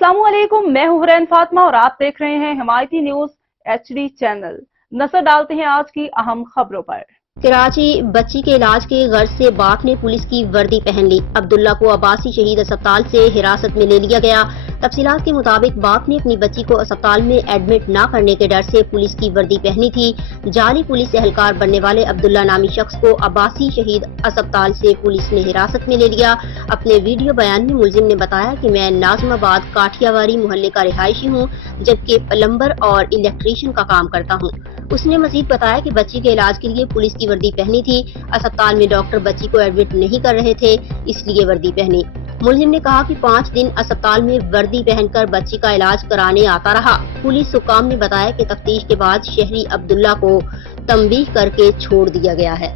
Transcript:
अस्सलामुअलैकुम, मैं हूं हुरैन फातिमा और आप देख रहे हैं हिमायती न्यूज HD चैनल। नजर डालते हैं आज की अहम खबरों पर। कराची बच्ची के इलाज के गर्ज से बाप ने पुलिस की वर्दी पहन ली। अब्दुल्ला को अब्बासी शहीद अस्पताल से हिरासत में ले लिया गया। तफसीलात के मुताबिक बाप ने अपनी बच्ची को अस्पताल में एडमिट न करने के डर से पुलिस की वर्दी पहनी थी। जाली पुलिस एहलकार बनने वाले अब्दुल्ला नामी शख्स को अब्बासी शहीद अस्पताल से पुलिस ने हिरासत में ले लिया। अपने वीडियो बयान में मुलजिम ने बताया कि मैं नाज़माबाद काठियावारी मोहल्ले का रिहायशी हूँ, जबकि प्लम्बर और इलेक्ट्रीशियन का काम करता हूँ। उसने मजीद बताया कि बच्ची के इलाज के लिए पुलिस की वर्दी पहनी थी। अस्पताल में डॉक्टर बच्ची को एडमिट नहीं कर रहे थे, इसलिए वर्दी पहनी। मुलजिम ने कहा कि 5 दिन अस्पताल में वर्दी पहनकर बच्ची का इलाज कराने आता रहा। पुलिस हुकाम ने बताया कि तफ्तीश के बाद शहरी अब्दुल्ला को तंबीह करके छोड़ दिया गया है।